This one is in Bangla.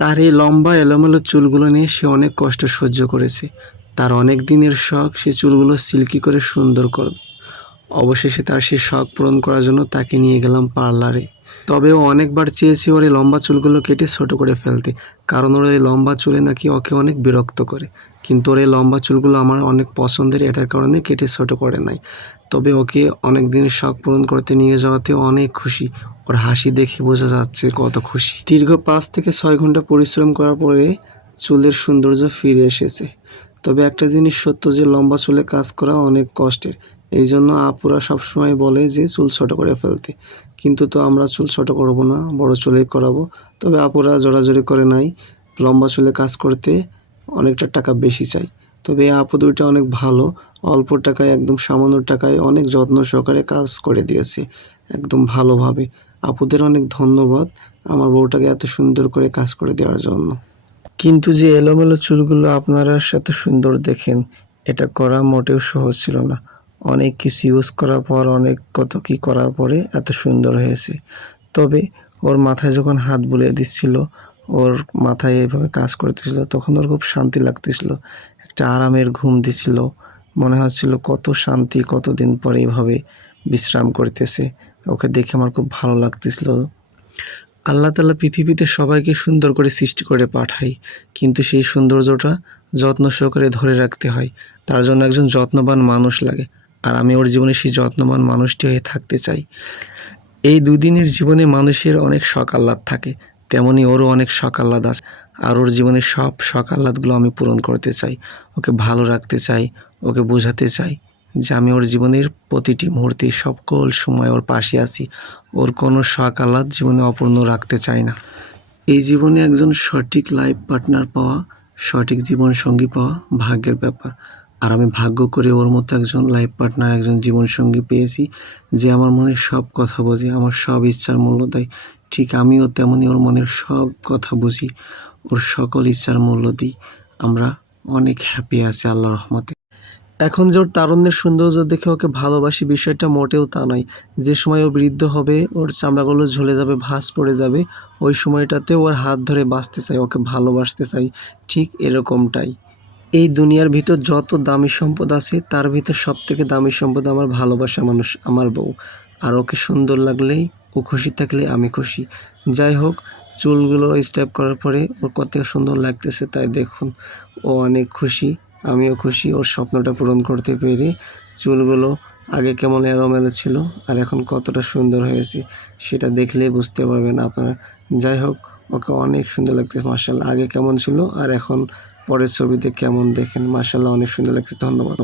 তার এই লম্বা এলোমেলো চুলগুলো নিয়ে সে অনেক কষ্ট সহ্য করেছে। তার অনেক দিনের শখ সে চুলগুলো সিল্কি করে সুন্দর করবে। অবশেষে তার সেই শখ পূরণ করার জন্য তাকে নিয়ে গেলাম পার্লারে। তবে ও অনেকবার চেয়েছে ওর এই লম্বা চুলগুলো কেটে ছোট করে ফেলতে, কারণ ওর এই লম্বা চুলে নাকি ওকে অনেক বিরক্ত করে। কিন্তু ওর এই লম্বা চুলগুলো আমার অনেক পছন্দের, এটার কারণে কেটে ছোট করে নাই। তবে ওকে অনেক দিনের শখ পূরণ করতে নিয়ে যাওয়াতে অনেক খুশি। ওর হাসি দেখে বোঝা যাচ্ছে কত খুশি। দীর্ঘ 5 থেকে 6 ঘন্টা পরিশ্রম করার পরে চুলের সৌন্দর্য ফিরে এসেছে। তবে একটা জিনিস সত্য যে লম্বা চুলে কাজ করা অনেক কষ্টের। এই জন্য আপুরা সবসময় বলে যে চুল ছোট করে ফেলতে, কিন্তু তো আমরা চুল ছোট করব না, বড় চুলেই করাবো। তবে আপুরা জোরাজুরি করে নাই, লম্বা চুলে কাজ করতে অনেকটা টাকা বেশি চাই। তবে এই আপু দুইটা অনেক ভালো, অল্প টাকায় একদম সামান্য টাকায় অনেক যত্ন সহকারে কাজ করে দিয়েছে একদম ভালোভাবে। আপুদের অনেক ধন্যবাদ আমার বউটাকে এত সুন্দর করে কাজ করে দেওয়ার জন্য। কিন্তু যে এলোমেলো চুলগুলো আপনারা এত সুন্দর দেখেন, এটা করা মোটেও সহজ ছিল না। অনেক কিছু ইউজ করার পর, অনেক কত কি করার পরে এত সুন্দর হয়েছে। তবে ওর মাথায় যখন হাত বুলিয়ে দিচ্ছিল, ওর মাথায় এভাবে কাজ করতেছিল, তখন ওর খুব শান্তি লাগতেছিল। একটা আরামের ঘুম দিছিল। মনে হচ্ছিল কত শান্তি, কতদিন পরে এভাবে বিশ্রাম করতেছে। ওকে দেখে আমার খুব ভালো লাগতেছিল। আল্লাহ তাআলা পৃথিবীতে সবাইকে সুন্দর করে সৃষ্টি করে পাঠায়, কিন্তু সেই সৌন্দর্যটা যত্ন সহকারে ধরে রাখতে হয়। তার জন্য একজন যত্নবান মানুষ লাগে, আর আমি ওর জীবনে সেই যত্নবান মানুষটি হয়ে থাকতে চাই। এই দুদিনের জীবনে মানুষের অনেক শখ আহ্লাদ থাকে, তেমনি ওরও অনেক শখ আহ্লাদ আছে। আর ওর জীবনের সব শখ আহ্লাদগুলো আমি পূরণ করতে চাই। ওকে ভালো রাখতে চাই, ওকে বোঝাতে চাই যে আমি ওর জীবনের প্রতিটি মুহূর্তে সকল সময় ওর পাশে আছি। ওর কোনো শখ আহ্লাদ জীবনে অপূর্ণ রাখতে চাই না। এই জীবনে একজন সঠিক লাইফ পার্টনার পাওয়া, সঠিক জীবনসঙ্গী পাওয়া ভাগ্যের ব্যাপার। আর আমি ভাগ্য করে ওর মতো একজন লাইফ পার্টনার, একজন জীবনসঙ্গী পেয়েছি যে আমার মনের সব কথা বোঝে, আমার সব ইচ্ছার মূল্য দেয়। ঠিক আমিও তেমনি ওর মনের সব কথা বুঝি, ওর সকল ইচ্ছার মূল্য দিই। আমরা অনেক হ্যাপি আছি আল্লাহর রহমতে। এখন যে ওর তারুণ্যের সৌন্দর্য দেখে ওকে ভালোবাসি, বিষয়টা মোটেও তা নয়। যে সময় ও বৃদ্ধ হবে, ওর চামড়াগুলো ঝলে যাবে, ভাঁজ পড়ে যাবে, ওই সময়টাতে ওর হাত ধরে বাঁচতে চাই, ওকে ভালোবাসতে চাই। ঠিক এরকমটাই। এই দুনিয়ার ভিতর যত দামি সম্পদ আছে, তার ভিতর সবথেকে দামি সম্পদ আমার ভালোবাসার মানুষ, আমার বউ। আর ওকে সুন্দর লাগলেই, ও খুশি থাকলে আমি খুশি। যাই হোক, চুলগুলো স্টেপ করার পরে ওর কত সুন্দর লাগতেছে তাই দেখুন। ও অনেক খুশি, আমিও খুশি ওর স্বপ্নটা পূরণ করতে পেরে। চুলগুলো আগে কেমন এলোমেলো ছিল, আর এখন কতটা সুন্দর হয়েছে সেটা দেখলেই বুঝতে পারবেন আপনারা। যাই হোক, ওকে অনেক সুন্দর লাগতেছে মাশাআল্লাহ। আগে কেমন ছিল আর এখন পরের ছবিতে কেমন দেখেন, মাশাআল্লাহ অনেক সুন্দর লাগছে। ধন্যবাদ।